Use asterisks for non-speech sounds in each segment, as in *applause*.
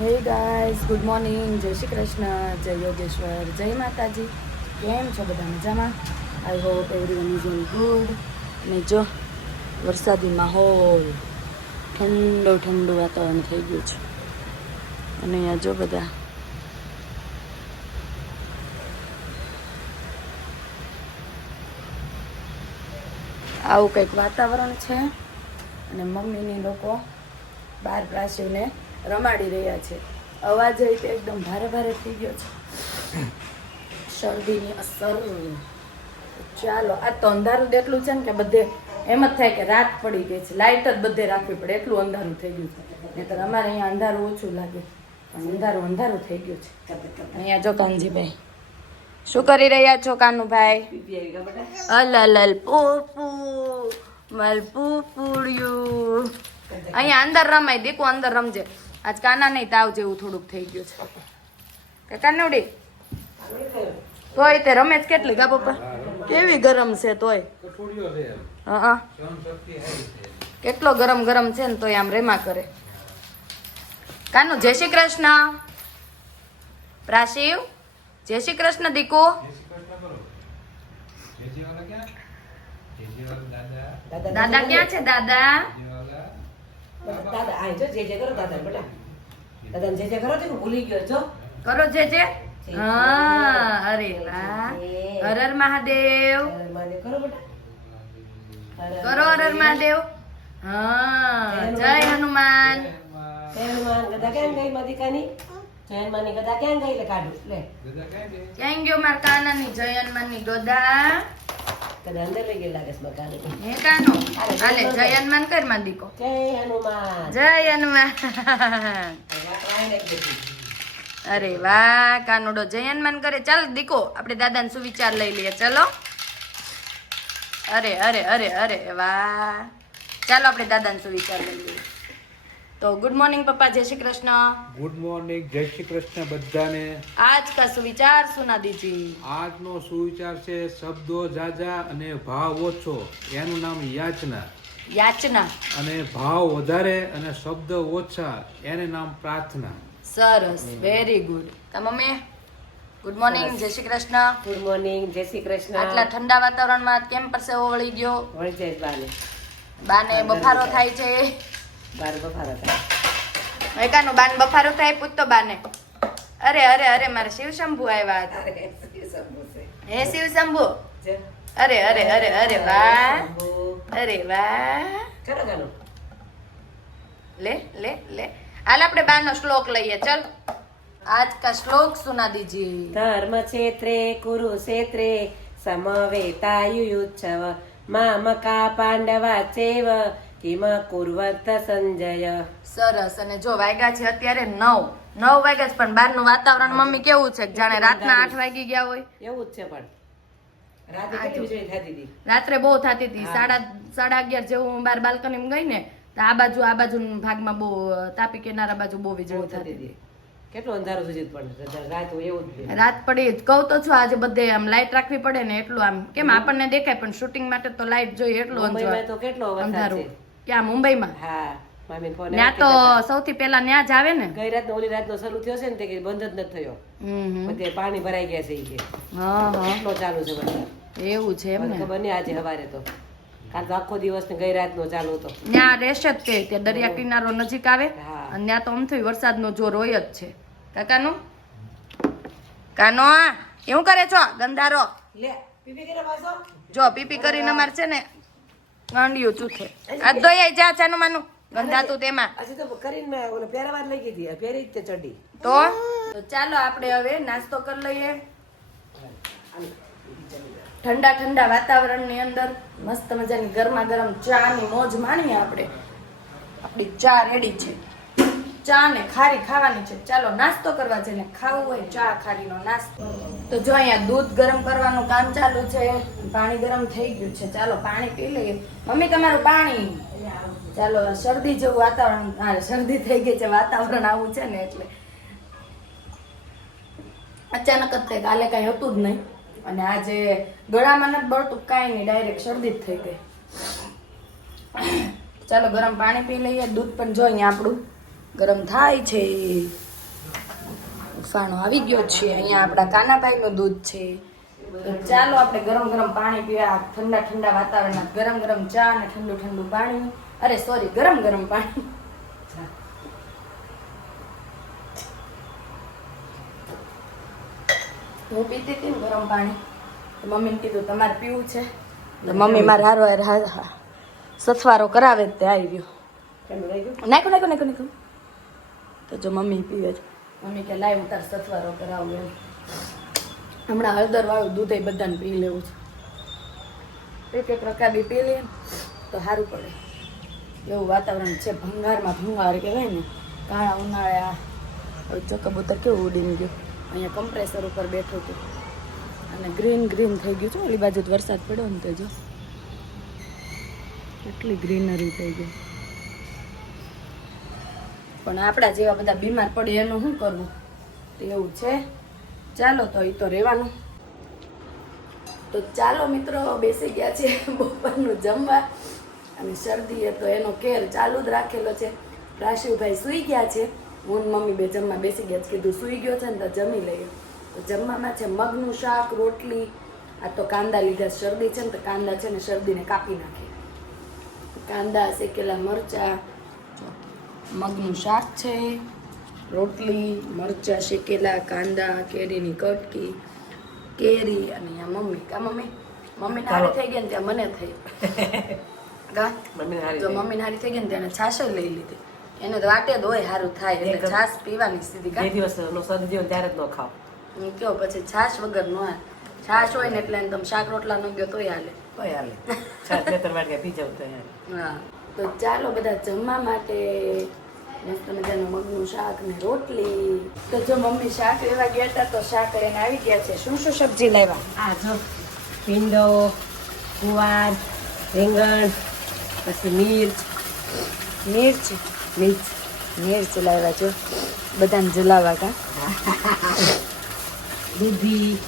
Hey guys good morning જય શ્રી કૃષ્ણ, જય યોગેશ્વર, જય માતાજી. કેમ છો બધા મજામાં? I hope everyone is in good અને જો, વરસાદી માહોલ, ઠંડુ ઠંડુ વાતાવરણ થઈ ગયું છે. અને અહીંયા જો બધા, આવું કંઈક વાતાવરણ છે. અને મમ્મીની લોકો બાર પ્રાસીઓને રમાડી રહ્યા છે. અવાજ હોય તો એકદમ ભારે ભારે થઈ ગયો છે. શરદીની અસર. ચાલો, આ તો અંધારું એટલું છે ને કે બધે એમ જ થાય કે રાત પડી ગઈ છે. લાઇટ જ બધે રાખવી પડે. એટલું અંધારું થઈ ગયું છે. નહીંતર અમારે અહીંયા અંધારું ઓછું લાગે. પણ અંધારું અંધારું થઈ ગયું છે. અહીંયા જો કાનજીભાઈ. શું કરી રહ્યા છો, કાનુભાઈ? અલ પૂપુ, મલ પૂપુડિયું અહીંયા અંદર રમાય, દીકુ અંદર રમજે. આજ કાના નહીં, તાવ જેવું થોડુંક થઈ ગયું છે. કે કાનુડી તોય તે રમે જ કેટલી ગા પપ્પા? કેવી ગરમ છે તોય? હા કેટલો ગરમ ગરમ છે ને તોય આમ રેમા કરે. કાનુ, જય શ્રી કૃષ્ણ. પ્રાશિવ, જય શ્રી કૃષ્ણ દીકુ. દાદા ક્યાં છે, દાદા? દાદા, આ જો, જે જે કરો, દાદા બેટા દાદા જે જે કરો છો ભૂલી ગયો છો કરો જે જે હા અરે વાહ હર હર મહાદેવ કરો બેટા કરો હર હર મહાદેવ હા જય હનુમાન જય હનુમાન ગદા કેમ ગઈ મધિકાની જય હનુમાનની ગદા ક્યાં ગઈ લે કાઢું લે ક્યાં ગયો માર કાનાની જય હનુમાનની ગોદા ગદા અંદર લઈ ગયેલા લાગે બકાની હે કાનો હાલે જય હનુમાન. કરમાં દીકો. જય હનુમાન. જય હનુમાન. અરે વાહ કાનુડો. જય હનુમાન કરે. ચાલ દીકો આપણે દાદાને સુવિચાર લઈ લઈએ. ચલો. અરે અરે અરે અરે વાહ. ચાલો આપણે દાદાને સુવિચાર લઈ લઈએ. તો ગુડ મોર્નિંગ પપ્પા. જય શ્રી કૃષ્ણ. ગુડ મોર્નિંગ જય શ્રી કૃષ્ણ બધાને. આજ કા સુવિચાર સુનાદીજી. આજનો સુવિચાર છે શબ્દો જાજા અને ભાવ ઓછો. એનું નામ યાચના. યાચના. અને ભાવ વધારે અને શબ્દ ઓછા. એને નામ પ્રાર્થના. સરસ. વેરી ગુડ તમે ગુડ મોર્નિંગ જય શ્રી કૃષ્ણ. ગુડ મોર્નિંગ જય શ્રી કૃષ્ણ. આટલા ઠંડા વાતાવરણમાં કેમ પરસેવો વળી ગયો? વળી જાય બાને. બાને બફારો થાય છે. બાર બફારો થાય. એકાનું બાન બફારો થાય પૂછતો બાને. અરે અરે અરે મારે શિવ આવ્યા હતા. હે શિવ અરે અરે અરે અરે વાહ. અરે વાહ. લે લે લે. હાલ આપણે બાનો શ્લોક લઈએ. ચલ. શ્લોક સુના श्लोक ધર્મ दीजिए धर्म क्षेत्रे कुरुक्षेत्रे समवेतायुयुच्छव मामका પાંડવા ચેવ. કિમ કુર્વત સંજય સરસ. અને જો વાગ્યા છે અત્યારે નવ. નવ વાગ્યા છે પણ બહારનું વાતાવરણ મમ્મી કેવું છે? જાણે રાતના આઠ વાગી ગયા હોય. એવું જ છે પણ. રાત્રે બહુ થતી હતી. સાડા સાડા અગિયાર જેવું હું બાર બાલ્કની ગઈ ને તો આ બાજુ આ બાજુ ભાગમાં બહુ તાપી કિનારા બાજુ બહુ વીજળી થતી હતી. કેટલું અંધારું સુધી પડે રાત એવું જ રાત પડી જ. કહું તો છું આજે બધે આમ લાઈટ રાખવી પડે ને એટલું આમ. કેમ આપણને દેખાય પણ શૂટિંગ માટે તો લાઈટ જોઈએ એટલું અંધારું. ક્યાં? મુંબઈમાં? હા મામીને ફોન ત્યાં તો સૌથી પહેલા ત્યાં જ આવે ને? ગઈ રાત ઓલી રાત નો શરૂ થયો છે ને તે કે બંધ જ થયો. બધે પાણી ભરાઈ ગયા છે ઈ કે. હા હા. ચાલુ છે વરસાદ એવું છે એમ ને? ખબર નહીં આજે સવારે તો. કાલ તો આખો દિવસ ને ગઈ રાત નો ચાલુ હતો. ત્યાં રહેશે જ ત્યાં દરિયા કિનારો નજીક આવે. અને ત્યાં તો અમથું વરસાદ નો જોર હોય જ છે. કાકાનો? કાનો એવું કરે છો? ગંદારો લે પીપી કરે પાછો? જો પીપી કરીને અમારે છે ને ગાંડિયું ચૂથે આ દોય જા ચાનું માનું. ગંધાતું તેમાં. આજે તો કરીને ઓલો પહેરાવા લઈ ગઈ હતી પહેરી જ તે ચડી. તો? તો ચાલો આપણે હવે નાસ્તો કરી લઈએ. ઠંડા ઠંડા વાતાવરણની અંદર મસ્ત મજાની ગરમા ગરમ ચા ની મોજ માણીએ આપણે. આપણી ચા રેડી છે. ચા ને ખારી ખાવાની છે. ચાલો નાસ્તો કરવા છે ને ખાવું હોય, ચા ખારીનો નાસ્તો. તો જો અહીંયા દૂધ ગરમ કરવાનું કામ ચાલુ છે, પાણી ગરમ થઈ ગયું છે. ચાલો પાણી પી લઈએ. મમ્મી, તમારું પાણી. ચાલો શરદી જેવું વાતાવરણ શરદી થઈ ગઈ છે, વાતાવરણ આવું છે ને એટલે. અચાનક જ તે કાલે કાંઈ હતું જ નહીં. અને આજે ગળામાં નથી બળતું, કાંઈ નહીં, ડાયરેક્ટ શરદી જ થઈ ગઈ. ચાલો ગરમ પાણી પી લઈએ, દૂધ પણ જો અહીંયા આપણું. ગરમ થાય છે. ફાણો આવી ગયો છે. અહીંયા આપણા કાનાભાઈનું દૂધ છે. તો ચાલો આપણે ગરમ ગરમ પાણી પીવા ઠંડા ઠંડા વાતાવરણમાં ગરમ ગરમ ચા અને ઠંડુ ઠંડુ પાણી. અરે સોરી ગરમ ગરમ પાણી. હું પીતી હતી ગરમ પાણી. મમ્મીને કીધું તમારે પીવું છે. તો મમ્મી મારે હારો સથવારો કરાવે તે આવી ગયો. નાખ્યું ગયું? નાખો નાખો નાખો નાખો. તો જો મમ્મી પીવે છે. મમ્મી કે, લાય હું તાર સથવારો કરાવું એમ. હમણાં હળદર વાળું દૂધ એ બધાને પી લેવું છે. એક એક રકાબી પી લે તો સારું પડે. એવું વાતાવરણ છે, ભંગારમાં ભંગાર કહેવાય ને, કાળા ઉનાળે. આ જો કબૂતર કેવું ઉડીને ગયું. અહીંયા કમ્પ્રેસર ઉપર બેઠું હતું. અને ગ્રીન ગ્રીન થઈ ગયું છે, ઓલી બાજુ વરસાદ પડ્યો ને તો જો. કેટલી ગ્રીનરી થઈ ગઈ. પણ આપણા જેવા બધા બીમાર પડે એનું શું કરવું? એવું છે. ચાલો તો એ તો રહેવાનું. તો ચાલો મિત્રો, બેસી ગયા છે *laughs* બપોરનું જમવા. અને શરદીએ તો એનો કેર ચાલુ જ રાખેલો છે. રાશિવભાઈ સૂઈ ગયા છે. હું મમ્મી બે જમવા બેસી ગયા છે. કીધું સૂઈ ગયો છે ને તો જમી લઈએ. તો જમવામાં છે મગનું શાક, રોટલી. આ તો કાંદા લીધા શરદી છે ને તો કાંદા છે ને શરદીને કાપી નાખે કાંદા, શેકેલા મરચાં. મગનું શાક છે રોટલી મરચાં શેકેલા કાંદા કેરીની કટકી કેરી અને મમ્મી. કા મમ્મી? મમ્મી હારી થઈ ગઈ ને ત્યાં મને થઈ. *laughs* કા? થઈ. મમ્મી હારી થઈ ગઈ ને ત્યાં છાશ લઈ લીધી. એને તો વાટે જ હોય સારું થાય એટલે છાશ પીવાની સીધી કા? દિવસ સર્દી થયો ત્યારે જ ન ખાવ. હું કયો પછી છાશ વગર નો હાલે. છાશ હોય ને એટલે તમે શાક રોટલા ન ગયો તોય હાલે. તોય હાલે. છાશ બે ત્રણ વાટકા પી જાવ તો હા. તો ચાલો બધા જમવા માટે મસ્ત મજાનું મગનું શાક ને રોટલી. તો જો મમ્મી શાક લેવા ગયા હતા તો શાક લઈને આવી ગયા છે. શું શું સબ્જી લાવ્યા આ જો ભીંડો ગુવાર રીંગણ પછી મિર્ચ. મિર્ચ? મિર્ચ. મિર્ચ લાવ્યા છો બધાને જલાવા કા. *laughs* દૂધી.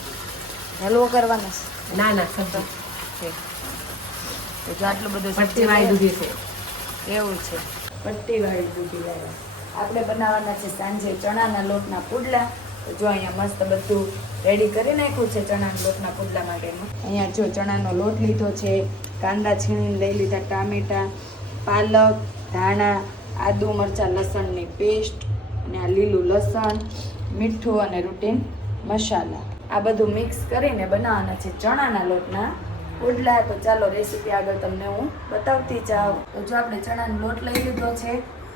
હલવો કરવાનો ના ના સબ્જી. તો આટલું બધું પટ્ટી દૂધી છે. એવું છે. પટ્ટી વાળી દૂધી લાવ્યા આપણે બનાવવાના છે સાંજે ચણાના લોટના પુડલા. જો અહીંયા મસ્ત બધું રેડી કરી નાખ્યું છે ચણાના લોટના પુડલા માટેનું અહીંયા જો ચણાનો લોટ લીધો છે, કાંદા છીણીને લઈ લીધા ટામેટા, પાલક, ધાણા, આદુ મરચાં, લસણની પેસ્ટ અને આ લીલું લસણ, મીઠું અને રૂટીન મસાલા. આ બધું મિક્સ કરીને બનાવવાના છે ચણાના લોટના પુડલા તો ચાલો રેસીપી આગળ તમને હું બતાવતી જાઉં. તો જો આપણે ચણાનો લોટ લઈ લીધો છે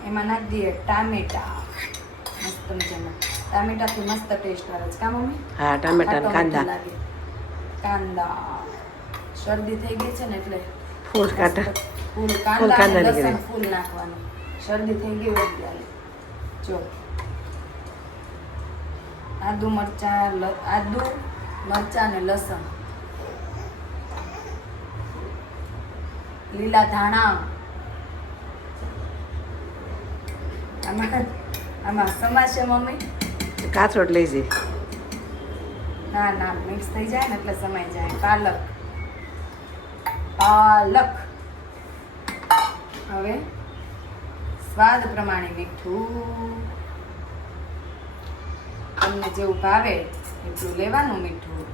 એમાં નાખી દઈએ ટામેટા. મસ્ત મજાના. ટામેટાથી મસ્ત ટેસ્ટ આવે છે. કા મમ્મી? હા ટામેટા કાંદા. લાગે. કાંદા. શરદી થઈ ગઈ છે ને એટલે ફૂલ કાંદા ફૂલ કાંદા કાંદા અને લસણ ફૂલ નાખવાનું. શરદી થઈ ગઈ હોય જો. આદુ મરચા આદુ મરચા અને લસણ. લીલા ધાણા. આમાં આમાં સમાશે મમ્મી? કાથરોટ લઈ જઈ ના ના મિક્સ થઈ જાય ને એટલે સમાઈ જાય. પાલક. પાલક. હવે સ્વાદ પ્રમાણે મીઠું. તમને જેવું ભાવે એટલું લેવાનું મીઠું.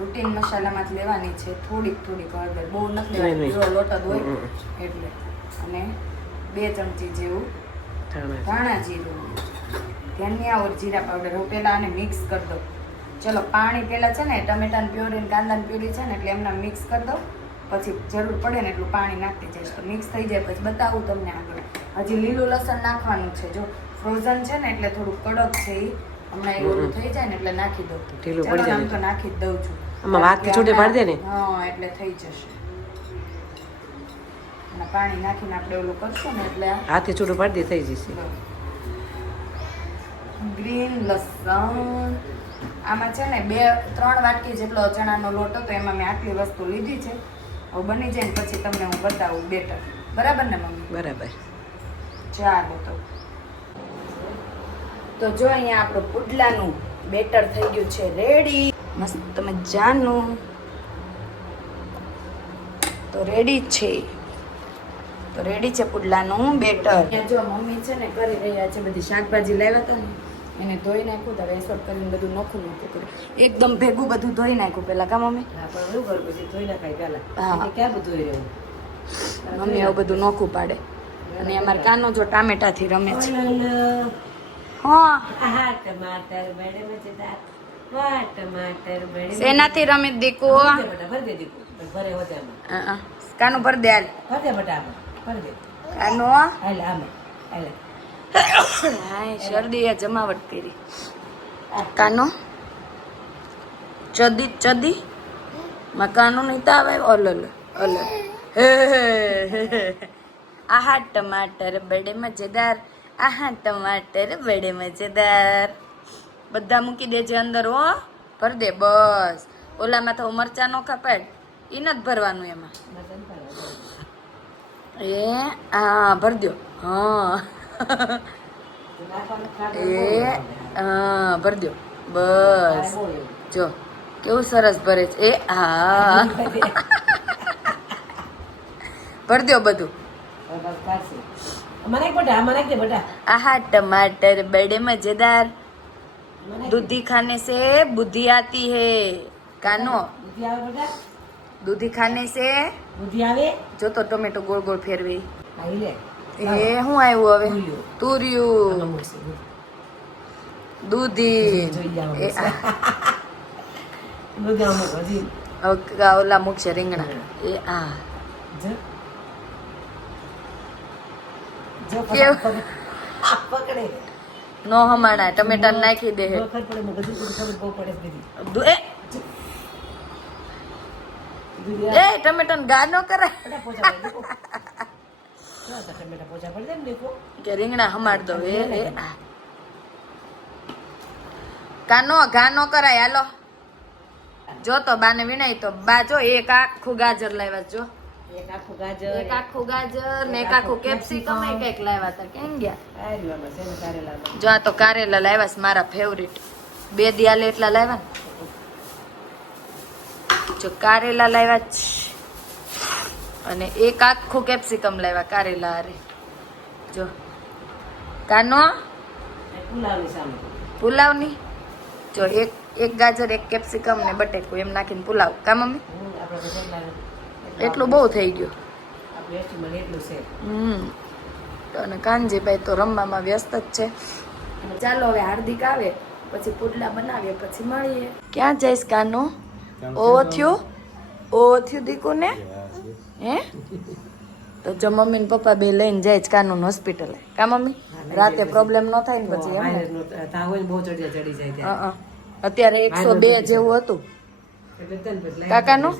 રૂટીન મસાલામાં જ લેવાની છે. થોડીક થોડીક હળદર. બહુ નથી લેવાની. જો લોટ જ હોય એટલે. અને બે ચમચી જેવું ધાણા ધાણા જીરું. ધનિયા ઓર જીરા પાવડર. હું પહેલાં આને મિક્સ કરી દઉં. ચલો પાણી પહેલાં છે ને ટમેટાની પ્યોરી ને કાંદાની પ્યોરી છે ને એટલે એમના મિક્સ કરી દઉં. પછી જરૂર પડે ને એટલું પાણી નાખતી જઈશ તો મિક્સ થઈ જાય પછી બતાવું તમને આગળ. હજી લીલું લસણ નાખવાનું છે. જો ફ્રોઝન છે ને એટલે થોડું કડક છે એ હમણાં એ ઓલું થઈ જાય ને એટલે નાખી દઉં. ચલો આમ તો નાખી જ દઉં છું. આમાં વાતથી છૂટે પાડી દે ને? હા એટલે થઈ જશે. અને પાણી નાખીને આપણે ઓલું કરશું ને એટલે હાથે છૂટું પાડી દે થઈ જશે. ગ્રીન લસણ. આમાં છે ને બે ત્રણ વાટકી જેટલો ચણાનો લોટ હતો એમાં મેં આટલી વસ્તુ લીધી છે. હવે બની જાય ને પછી તમને હું બતાવું બેટર. બરાબર ને મમ્મી? બરાબર. ચાલો તો. તો જો અહીંયા આપણું પુડલાનું બેટર થઈ ગયું છે. રેડી મસ્ત મજાનું તો રેડી છે. તો રેડી છે પુડલાનું બેટર. જો મમ્મી છે ને કરી રહ્યા છે બધી શાકભાજી લાવ્યા હતા ને એને ધોઈ નાખ્યું તો એસોટ કરીને બધું નોખું નોખું કર્યું. એકદમ ભેગું બધું ધોઈ નાખ્યું પેલા કા મમ્મી? હા પણ કરું પછી? ધોઈ નાખાય પેલા હા. ક્યાં બધું ધોઈ રહ્યું મમ્મી આવું બધું નોખું પાડે. અને અમારે કાનો જો ટામેટાથી રમે છે. શેનાથી રમે દીકુ. કાનું ભર દે કાનો શરદીએ જમાવટ કરી. કાનો? ચદી ચદી? મકાનો નહીં તો આવે હે, હે, હે. આહા ટમાટર બડે મજેદાર. આહા ટમાટર બડે મજેદાર. બધા મૂકી દેજે અંદર હો. ભર દે બસ. ઓલામાં તો મરચા નો કપાડ ઈ નથી ભરવાનું એમાં. એ હા ભર દો હા. એ હા ભર દો બસ. જો કેવું સરસ ભરે છે. એ હા. *laughs* ભર દો બધું. આહા ટમાટર બડે મજેદાર આમાં નાખ દે. दूधी खाने से बुद्धि आती है कानो બુદ્ધિ આવે બેટા दूधी खाने से બુદ્ધિ આવે જો તો ટોમેટો ગોળ ગોળ ફેરવી આવી લે એ શું આવ્યું હવે તુર્યું. તુર્યું આમાં મૂકશે. દૂધી જોઈ જાઓ. એ આ. બુદ્ધિ આમાં મૂકો, હજી. હવે ઓલા મૂકશે *laughs* રીંગણા એ આ જો. જો કેવું? પકડ. નો હમાણા ટમેટા નાખી દે. ખબર પડે છે દીદી દુ- એ! ટમેટા ગા નો કરાય. બેટા પોચા પડે દેખો. કેવા હતા ટમેટા પોચા પડે ને દેખો. કે રીંગણા હમાડ દો એ કાનો ઘા નો કરાય હાલો. જો તો બાને વિનાય તો બા જો એક આખું ગાજર લાવ્યા જો. એક આખું ગાજર એક આખું ગાજર ને એક આખું કેપ્સિકમ. એ કંઈક લાવ્યા હતા. કેમ ગયા? આ રહ્યું આમાં છે ને કારેલામાં. જો આ તો કારેલા લાવ્યા છે મારા ફેવરિટ બે દિયાલે એટલા લાવ્યા ને. જો કારેલા લાવ્યા છે. અને એક આખું કેપ્સિકમ લાવ્યા કારેલા હારે. જો. કાનો? પુલાવની જો એક એક ગાજર એક કેપ્સિકમ ને બટેકું એમ નાખીને પુલાવ. કા મમ્મી? એટલું બહુ થઈ ગયું. હમ. અને કાનજીભાઈ તો રમવામાં વ્યસ્ત જ છે. ચાલો હવે હાર્દિક આવે પછી પુડલા બનાવીએ પછી મળીએ. ક્યાં જઈશ કાનો? ઓવો થયું? ઓવો થયું દીકુ ને હે તો જો મમ્મી ને પપ્પા બે લઈને જાય છે કાનૂન હોસ્પિટલે. કા મમ્મી? રાતે પ્રોબ્લેમ ન થાય ને પછી એમ બહુ ચડી ચડી જાય. અત્યારે એકસો બે જેવું હતું. કાકાનું?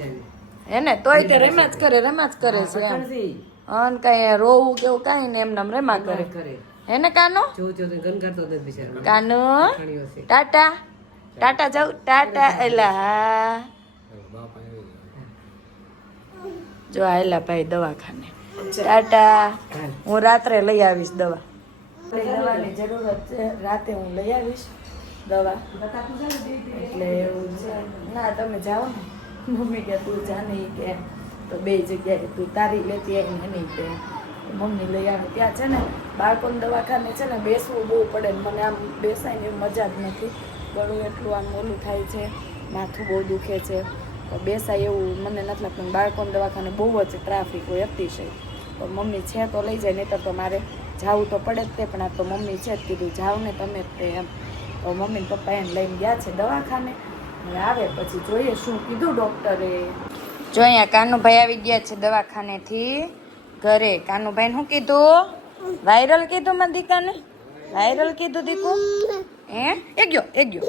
પકડી જાય. હે ને તોય તે રેમા જ કરે રેમા જ કરે છે એમ. અન કઈ રોવું કેવું કઈ ને એમને રેમા કરે. એને કાનો? જોવું જોવું તો ગન કરતો નથી બિચારો. કાનો? ટાટા? ટાટા જાઉં? ટાટા એલા હા. જો આયલા ભાઈ દવાખાને. ટાટા હું રાત્રે લઈ આવીશ દવા. દવાની જરૂરત છે. રાતે હું લઈ આવીશ દવા. એટલે એવું છે. ના તમે જાઓ ને. મમ્મી કે, તું જા નહીં કે. તો બે જગ્યાએ તું તારી લેતી આવી ને નહીં કે. મમ્મી લઈ આવે. ત્યાં છે ને બાળકોને દવાખાને છે ને બેસવું બહુ પડે ને મને આમ બેસાય ને મજા જ નથી ગળું એટલું આમ ઓલું થાય છે, માથું બહુ દુખે છે. બેસાય એવું મને નથી લાગતું. બાળકોને દવાખાને બહુ જ ટ્રાફિક હોય અતિશય. તો મમ્મી છે તો લઈ જાય નહીં તો મારે જાવું તો પડે જ તે, પણ આ તો મમ્મી છે જ કીધું જાવ ને તમે જ તે. એમ. તો મમ્મી પપ્પા એને લઈને ગયા છે દવાખાને. હવે આવે પછી જોઈએ શું કીધું ડોક્ટરે. જો અહીંયા કાનુભાઈ આવી ગયા છે દવાખાનેથી, ઘરે. કાનુભાઈ શું કીધું? વાયરલ કીધું માં દીકાને? વાયરલ કીધું દીકુ? હે? એ ગયો એ ગયો.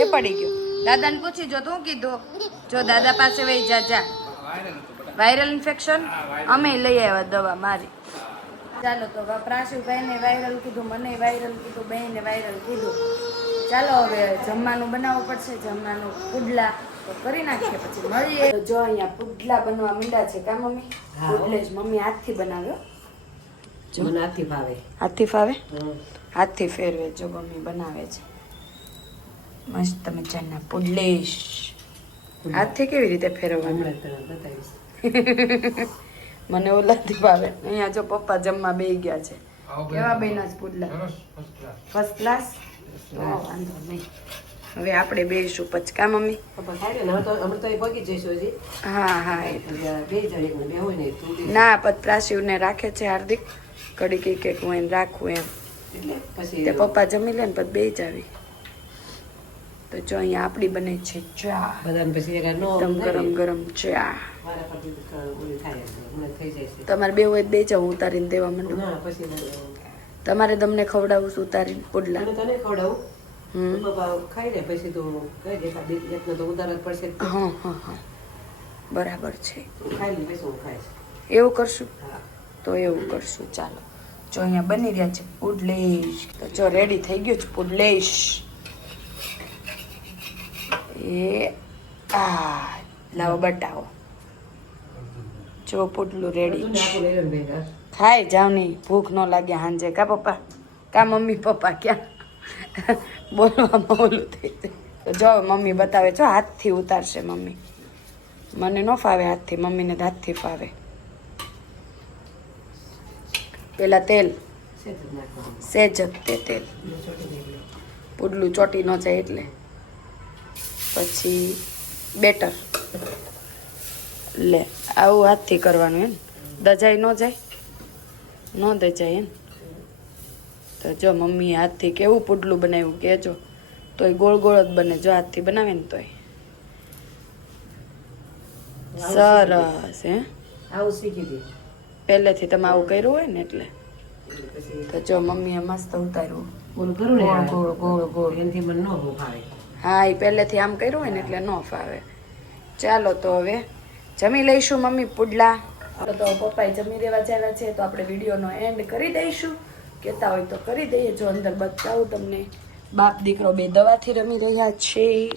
એ પડી ગયો. દાદાને પૂછી જો તું કીધું? જો દાદા પાસે વહી જા જા. Viral infection? અમે લઈ આવ્યા દવા મારી. ચાલો તો પ્રાશુભાઈને વાયરલ કીધું, મને વાયરલ કીધું બહેને વાયરલ કીધું. ચાલો હવે જમવાનું બનાવવું પડશે. જમવાનું પુડલા તો કરી નાખીએ પછી મળીએ. જો અહીંયા પુડલા બનવા માંડ્યા છે કા મમ્મી? હા. પુડલે જ મમ્મી હાથથી બનાવ્યો મને હાથથી ફાવે. હાથથી ફાવે? હાથથી ફેરવે જો મમ્મી બનાવે છે. મસ્ત મજાના પુડલેશ હાથથી કેવી રીતે ફેરવવાનું તને બતાવીશ. *laughs* મને ઓલાથી ભાવે. અહીંયા જો પપ્પા જમવા બેસી ગયા છે. કેવા બેના. જ પુડલા? ફર્સ્ટ ક્લાસ વાંધો નહીં. હવે આપણે બેસું પચકા મમ્મી. હા હા ને પત્રાશિવને રાખે છે હાર્દિક. કડી કઈ કે હું એને રાખું એમ. એટલે તે પપ્પા જમી લે ને પછી બે જ આવી તો જો અહીંયા આપણી બને છે ચા. એકદમ ગરમ ગરમ ચા. તમારે બે હોય બે જાઉં ઉતારીને દેવા માંડું. તમારે તમને ખવડાવું છું ઉતારીને પોડલા. તને ખવડાવું? હમ. ખાઈ લે પછી તો કઈ દે એટલે તો ઉતાર જ પડશે. હા હા હા. બરાબર છે. ખાઈ લે પછી હું ખાઈશ. એવું કરશું? તો એવું કરશું ચાલો. જો અહીંયા બની રહ્યા છે પુડલેશ. તો જો રેડી થઈ ગયું છે પુડલેશ. એ આ લાવો બટાવો. જો પુડલું રેડી જાવ નહીં. ભૂખ ન લાગે હાંજે. કા પપ્પા? કા મમ્મી પપ્પા ક્યાં? બોલવામાં ઓલું થઈ જાય. તો જો મમ્મી બતાવે. છો હાથથી ઉતારશે મમ્મી. મને ન ફાવે હાથથી. મમ્મીને હાથથી ફાવે. પેલા તેલ. જ સેજ તે તેલ. પુડલું ચોટી ન જાય એટલે. પછી બેટર. લે. આવું હાથથી કરવાનું એમ. દજાઈ ન જાય. ન દજાય એમ. તો જો મમ્મી હાથથી કેવું પુડલું બનાવ્યું કહેજો. તોય ગોળ ગોળ જ બને જો હાથથી બનાવે ને તોય. સરસ હે? આવું શીખી પહેલેથી તમે આવું કર્યું હોય ને એટલે. તો જો મમ્મીએ મસ્ત ઉતાર્યું. ગોળ ગોળ ગોળ ગોળ. એનાથી મને ન ભાવે હા એ પહેલેથી આમ કર્યું હોય ને એટલે ન ફાવે. ચાલો તો હવે. જમી લઈશું, મમ્મી, પુડલા. તો પપ્પાએ જમી દેવા ચાલ્યા છે, તો આપણે વિડીયોનો એન્ડ કરી દઈશું. કહેતા હોય તો કરી દઈએ, જો અંદર બતાવું તમને. બાપ દીકરો બે દવાથી રમી રહ્યા છે.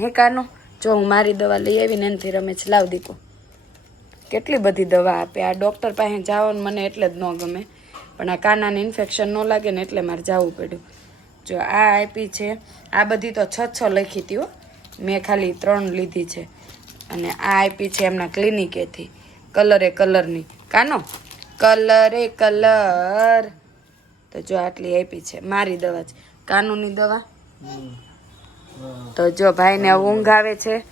હે, કાનો? જો હું મારી દવા લઈ આવીને એનાથી રમે છે. લાવ દીકો. કેટલી બધી દવા આપે? આ ડૉક્ટર પાસે જવાનું મને એટલે જ ન ગમે. પણ આ કાનાને ઇન્ફેક્શન ન લાગે ને એટલે મારે જવું પડ્યું. જો આ આપી છે. આ બધી તો છ છ લખી હતી હો. મેં ખાલી ત્રણ લીધી છે. અને આ આપી છે એમના ક્લિનિકેથી. કલરે કલરની. કાનો? કલરે કલર. તો જો આટલી આપી છે. મારી દવા છે. કાનુની દવા? તો જો ભાઈને ઊંઘ આવે છે.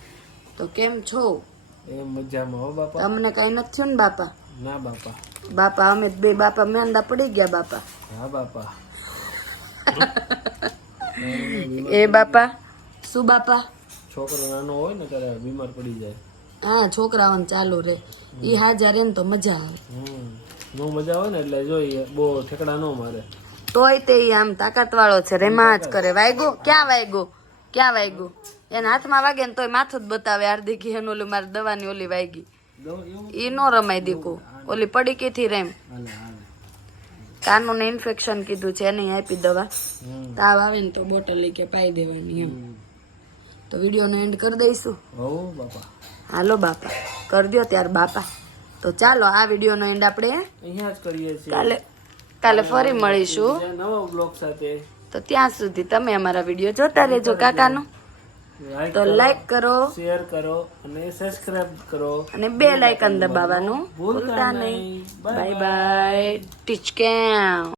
તો કેમ છો? એ મજામાં બાપા. તમને કઈ નથી થયું ને બાપા? ના બાપા. બાપા અમે બે બાપા મેંદા પડી ગયા બાપા. હા બાપા. *laughs* એ બાપા શું બાપા? છોકરો નાનો હોય ને ત્યારે બીમાર પડી જાય. હા છોકરાઓને ચાલુ રે એ હાજર જ્યારે ને તો મજા આવે. બહુ મજા આવે ને એટલે જોઈએ બહુ ઠેકડા ન મારે. તોય તે આમ તાકાત વાળો છે રેમાં જ કરે. વાયગો? ક્યાં વાયગો? ક્યાં વાયગો? એના હાથમાં વાગે ને તોય માથું જ બતાવે હાર્દિક એનું ઓલું મારી દવાની ઓલી વાયગી. એ નો રમાય દીકુ. ઓલી પડી કેથી રેમ. કાનનું ને ઇન્ફેક્શન કીધું છે એને આપી દવા. તાવ આવે ને તો બોટલ લઈ કે પાઈ દેવાની એમ. તો વિડીયોનો એન્ડ કરી દઈશું. બાપા. હાલો બાપા. કરી દો ત્યાર બાપા. તો ચાલો આ વિડીયોનો એન્ડ આપણે અહીંયા જ કરીએ છીએ. કાલે કાલે ફરી મળીશું. નવો બ્લોગ સાથે. તો ત્યાં સુધી તમે અમારા વીડિયો જોતા રહેજો કાકાનો. તો લાઈક કરો. શેર કરો અને સબસ્ક્રાઇબ કરો. અને બે લાઇકન દબાવવાનું ભૂલતા નહીં. બાય બાય ટીચ કેમ